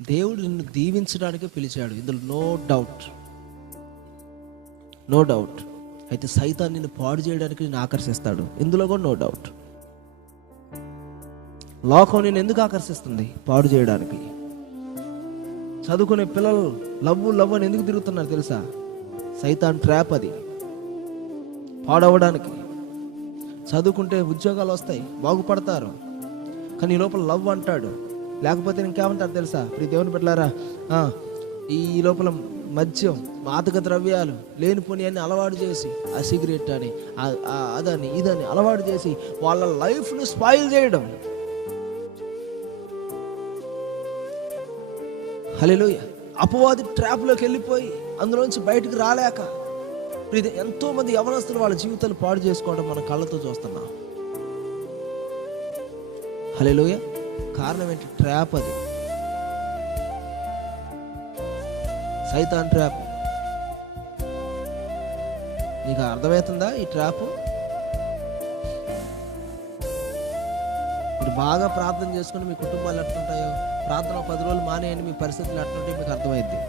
దేవుడు నిన్ను దీవించడానికి పిలిచాడు, ఇందులో నో డౌట్, నో డౌట్. అయితే సైతాన్ నిన్ను పాడు చేయడానికి నిన్ను ఆకర్షిస్తాడు, ఇందులో కూడా నో డౌట్. లోకం నేను ఎందుకు ఆకర్షిస్తుంది? పాడు చేయడానికి. చదువుకునే పిల్లలు లవ్ అని ఎందుకు తిరుగుతున్నారు తెలుసా? సైతాన్ ట్రాప్ అది, పాడవడానికి. చదువుకుంటే ఉద్యోగాలు వస్తాయి, బాగుపడతారు, కానీ ఈ లోపల లవ్ అంటాడు. లేకపోతే ఇంకేమంటారు తెలుసా? ప్రతి దేవుని పెట్టారా, ఈ లోపల మద్యం, మాదక ద్రవ్యాలు, లేనిపోని అన్ని అలవాటు చేసి, ఆ సిగరెట్ అని, అదని ఇదని అలవాటు చేసి వాళ్ళ లైఫ్ను స్పాయిల్ చేయడం. హల్లెలూయా. అపవాది ట్రాప్లోకి వెళ్ళిపోయి అందులోంచి బయటకు రాలేక ఎంతో మంది యవనస్తులు వాళ్ళ జీవితాలు పాడు చేసుకోవడం మన కళ్ళతో చూస్తున్నాం. హల్లెలూయా. కారణం ఏంటి? ట్రాప్ అది, సైతాన్ ట్రాప్. నీకు అర్థమవుతుందా ఈ ట్రాప్? మీరు బాగా ప్రార్థన చేసుకుని మీ కుటుంబాలు ఎట్లుంటాయో, ప్రార్థన 10 రోజులు మానేయండి, మీ పరిస్థితులు ఎట్లుంటాయో మీకు అర్థమైంది.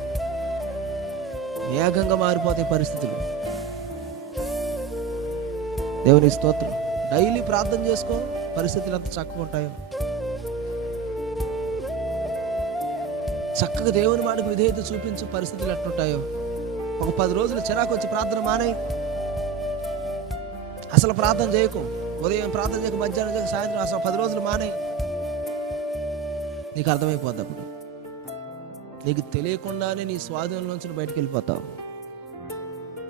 వేగంగా మారిపోతాయి పరిస్థితులు. దేవుని స్తోత్రం. డైలీ ప్రార్థన చేసుకో, పరిస్థితులు ఎంత చక్కగా ఉంటాయో. చక్కగా దేవుని మాటకు విధేయత చూపించు, పరిస్థితులు ఎట్లుంటాయో. ఒక 10 రోజులు చిరాకు వచ్చి ప్రార్థన మానేయి, అసలు ప్రార్థన చేయకు. ఉదయం ప్రార్థన చేయక, మధ్యాహ్నం చేయక, సాయంత్రం, అసలు 10 రోజులు మానేయి. నీకు అర్థమైపోద్ది. అప్పుడు నీకు తెలియకుండానే నీ స్వాధీనంలోంచి బయటకు వెళ్ళిపోతావు.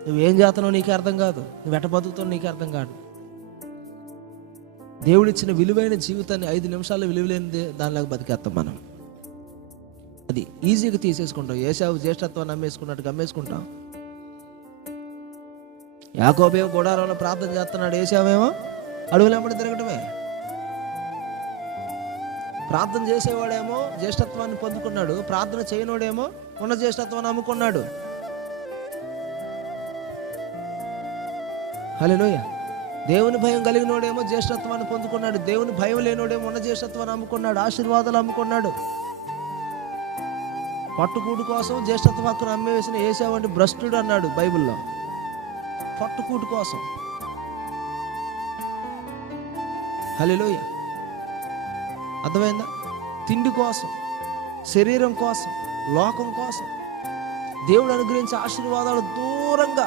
నువ్వేం చేస్తున్నావు నీకే అర్థం కాదు, నువ్వు ఎట్ట బతుకుతావు నీకే అర్థం కాదు. దేవుడిచ్చిన విలువైన జీవితాన్ని 5 నిమిషాల్లో విలువలేనిదే దానిలాగా బతికేస్తాం మనం. అది ఈజీగా తీసేసుకుంటాం. ఏశావు జ్యేష్ఠత్వాన్ని అమ్మేసుకున్నట్టుగా అమ్మేసుకుంటాం. యాకోబేమో గుడారంలో ప్రార్థన చేస్తున్నాడు, ఏశావేమో అడవులెంబడి తిరగటమే. ప్రార్థన చేసేవాడేమో జ్యేష్ఠత్వాన్ని పొందుకున్నాడు, ప్రార్థన చేయనోడేమో ఉన్న జ్యేష్ఠత్వాన్ని అమ్ముకున్నాడు. హల్లెలూయా. దేవుని భయం కలిగినోడేమో జ్యేష్ఠత్వాన్ని పొందుకున్నాడు, దేవుని భయం లేనోడేమో ఉన్న జ్యేష్ఠత్వాన్ని అమ్ముకున్నాడు, ఆశీర్వాదాలు అమ్ముకున్నాడు. పట్టుకూడు కోసం జ్యేష్ఠత్వ హక్కును అమ్మేసిన ఏశావు అంటే భ్రష్టుడు అన్నాడు బైబిల్లో. పట్టుకూడు కోసం. హల్లెలూయా. అర్థమైందా? తిండి కోసం, శరీరం కోసం, లోకం కోసం దేవుడు అనుగ్రహించే ఆశీర్వాదాలు దూరంగా